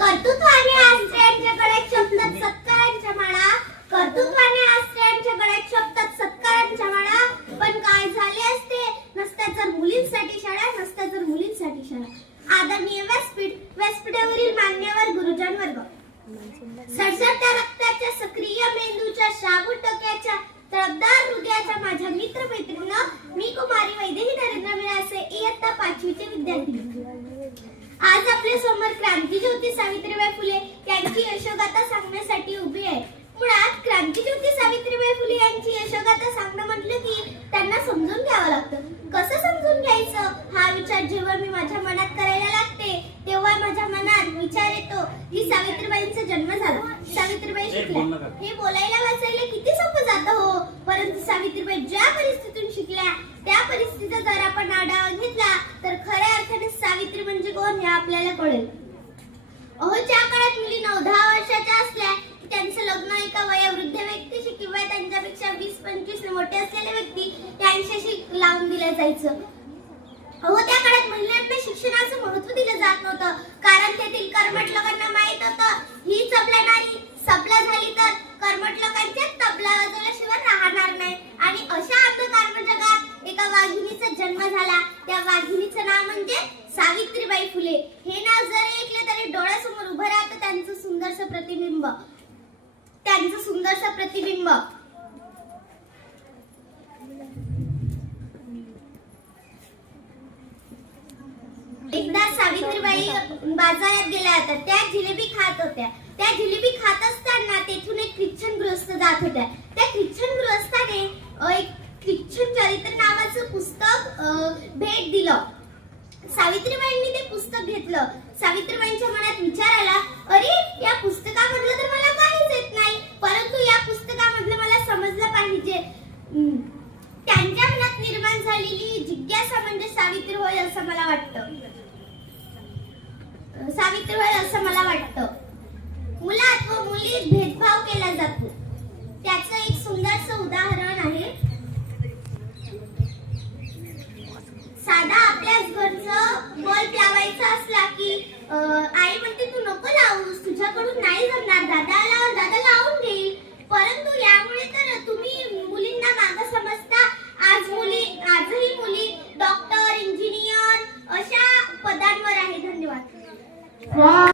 कर्तृत्वाने आज स्त्रियांच्या गळ्यात शोभतात सत्कारांच्या माळा, कर्तृत्वाने आज स्त्रियांच्या गळ्यात शोभतात सत्कारांच्या माळा. पण काय झाले असते नसत्या जर मुलींसाठी शाळा, नसत्या जर मुलींसाठी शाळा. आदरणीय व्यासपीठावरील मान्यवर गुरुजन वर्ग, सडसडत्या रक्ताच्या सक्रिय मेंदूच्या शाबूत टोक्याच्या तळपदार हृदयाच्या माझ्या मित्र मैत्रिणींनो, मी कुमारी वैदेही नरेंद्र मिळासे इयत्ता 5वीचे विद्यार्थी. आज आपल्या समोर क्रांतीज्योती सावित्रीबाई फुले यांची यशोगाथा सांगण्यासाठी उभी आहे. मुळात क्रांतीज्योती सावित्रीबाई फुले यांची यशोगाथा सांगणं म्हटलं की त्यांना समजून घ्यावं लागतं. कसं समजून घ्यायचं हा विचार जेव्हा मी माझ्या मनात करायला लागते तेव्हा माझ्या मनात विचार येतो की सावित्रीबाईंचा जन्म झाला, सावित्रीबाई शिकल्या. हे बोलायला वाचायला किती सोपं जातं हो, परंतु सावित्रीबाई ज्या परिस्थितीतून शिकल्या त्या परिस्थितीचा जर आपण आढावा घेतला तर खऱ्या अर्थाने सावित्री म्हणजे कोण हे आपल्याला कळेल. अहो, ज्या काळात मुली 9-10 वर्षाच्या असल्या की त्यांचं लग्न एका वयोवृद्ध व्यक्तीशी किंवा त्यांच्यापेक्षा 20-25 मोठे असलेले व्यक्ती यांच्याशी लावून दिलं जायचं. अहो, त्या काळात महिलांना शिक्षणाचं महत्त्व दिलं जात नव्हतं, कारण तेथील कर्मठ लोकांना माहित होतं ही चपला नारी सबला झाली तर कर्मठ लोकांच्या तबला वाजवल्याशिवाय राहणार नाही. आणि अशा अंधकार्म जगात एका वाघिणीचा जन्म झाला. त्या वाघिणीचं नाव म्हणजे सावित्रीबाई फुले. हे नाव जरी ऐकले तरी डोळ्यासमोर उभं राहतं त्यांचं सुंदरसं प्रतिबिंब, त्यांचं सुंदरसं प्रतिबिंब. एकदा सावित्रीबाई बाजारात गेल्या होत्या. त्या जिलेबी खात होत्या. त्या जिलेबी खात असताना तेथून एक ख्रिश्चन गृहस्थ जात होत्या. त्या ख्रिश्चन गृहस्थाने एक ख्रिश्चन चरित्र नावाचं पुस्तक भेट दिलं. सावित्रीबाईंनी ते पुस्तक घेतलं. सावित्रीबाईंच्या मनात विचार आला, अरे या पुस्तकामधलं तर मला काहीच येत नाही, परंतु या पुस्तकामधलं मला समजलं पाहिजे. त्यांच्या मनात निर्माण झालेली जिज्ञासा म्हणजे सावित्री होय असं मला वाटतं. सावित्री होय असं मला वाटतं. मुलात व मुलीत भेदभाव केला जातो. त्याचं एक सुंदरसं उदाहरण